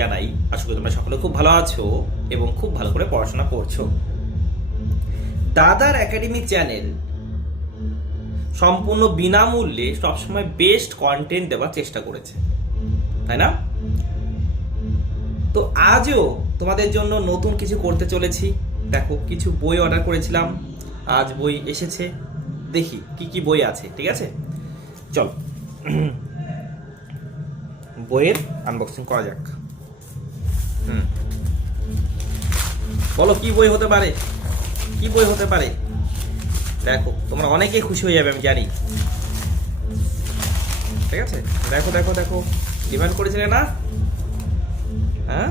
জানাই। আশা করি তোমরা সকলে খুব ভালো আছো এবং খুব ভালো করে পড়াশোনা করছো। দাদার একাডেমি চ্যানেল সম্পূর্ণ বিনামূল্যে সবসময় বেস্ট কন্টেন্ট দেওয়ার চেষ্টা করেছে, তাই না? তো আজও তোমাদের জন্য নতুন কিছু করতে চলেছি। দেখো, কিছু বই অর্ডার করেছিলাম, আজ বই এসেছে। দেখি কি কি বই আছে, ঠিক আছে? চল বইয়ের আনবক্সিং করা যাক। বলো কি বই হতে পারে, কি বই হতে পারে? দেখো, তোমরা অনেকেই খুশি হয়ে যাবে, আমি জানি। ঠিক আছে, দেখো দেখো দেখো, ডিমান্ড করেছিলে না? হ্যাঁ,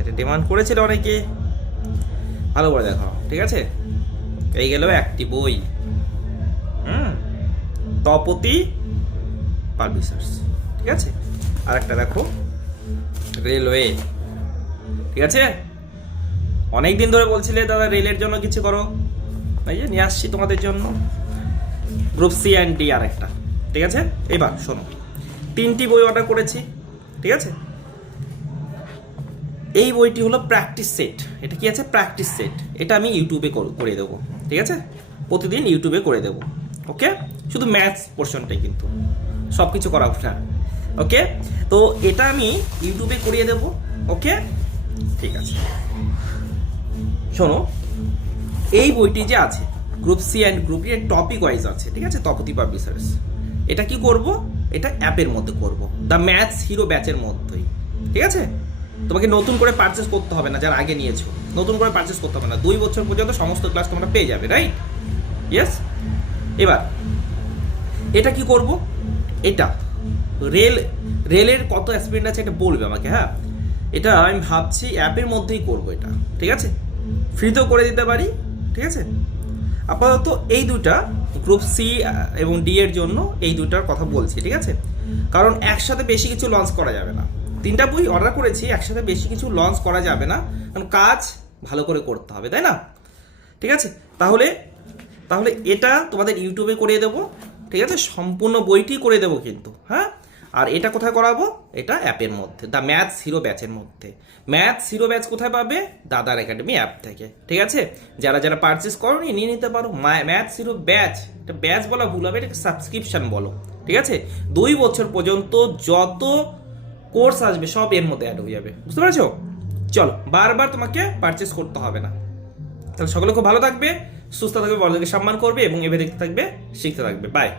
এটা ডিমান্ড করেছিল অনেকে। ভালো করে দেখো, ঠিক আছে? এই গেল একটি বই, তপতি পাবলিশার্স, ঠিক আছে? আর একটা দেখো, রেলওয়ে, ঠিক আছে? অনেক দিন ধরে বলছিলে দাদা রেলের জন্য কিছু করো, এই যে নিয়ে আসছি তোমাদের জন্য। গ্রুপ সি অ্যান্ড ডি আর একটা, ঠিক আছে? এবার শোনো, 3টি বই অর্ডার করেছি, ঠিক আছে? এই বইটি হলো প্র্যাকটিস সেট। এটা কি আছে? Practice set. এটা আমি ইউটিউবে করে দেবো, ঠিক আছে? প্রতিদিন ইউটিউবে করে দেবো, ওকে? শুধু ম্যাথস পোর্শনটাই, কিন্তু সব কিছু করা না, ওকে? তো এটা আমি ইউটিউবে করিয়ে দেবো, ওকে? ঠিক আছে, শোনো, এই বইটি যে আছে group C and group D এর টপিক ওয়াইজ আছে, ঠিক আছে? তপতি পাবলিশার্স। এটা কি করব? এটা অ্যাপের মধ্যে করব, দ্য ম্যাথস হিরো ব্যাচের মধ্যেই, ঠিক আছে? তোমাকে নতুন করে পারচেস করতে হবে না, যারা আগে নিয়েছো নতুন করে পারচেস করতে হবে না। 2 বছর পর্যন্ত সমস্ত ক্লাস তোমরা পেয়ে যাবে, রাইট? ইয়েস। এবার এটা কি করব? এটা রেলের কত অ্যাসপিরেন্ট আছে এটা বলবে আমাকে, হ্যাঁ? এটা আমি ভাবছি অ্যাপের মধ্যেই করব এটা, ঠিক আছে? ফ্রিতেও করে দিতে পারি, ঠিক আছে? আপাতত এই দুটা গ্রুপ সি এবং ডি এর জন্য এই দুটার কথা বলছি, ঠিক আছে? কারণ একসাথে বেশি কিছু লঞ্চ করা যাবে না। 3টা বই অর্ডার করেছি, একসাথে বেশি কিছু লঞ্চ করা যাবে না, কারণ কাজ ভালো করে করতে হবে, তাই না? ঠিক আছে, তাহলে এটা তোমাদের ইউটিউবে করিয়ে দেবো, ঠিক আছে? সম্পূর্ণ বইটি করে দেবো কিন্তু, হ্যাঁ? আর এটা কোথায় করাবো? এটা অ্যাপের মধ্যে, দ্য ম্যাথস হিরো ব্যাচের মধ্যে। ম্যাথস হিরো ব্যাচ কোথায় পাবে? দাদার একাডেমি অ্যাপ থেকে, ঠিক আছে? যারা যারা পারচেস করোনি নিয়ে নিতে পারো। ম্যাথস হিরো ব্যাচ, এটা ব্যাচ বলা ভুল হবে, এটাকে সাবস্ক্রিপশন বলো, ঠিক আছে? 2 বছর পর্যন্ত যত কোর্স আসবে সব এর মধ্যে অ্যাড হয়ে যাবে, বুঝতে পারছো? চলো, বারবার তোমাকে পারচেস করতে হবে না। তাহলে সকলে খুব ভালো থাকবে, সুস্থ থাকবে, বড়দেরকে সম্মান করবে এবং এভাবে দেখতে থাকবে, শিখতে থাকবে। বাই।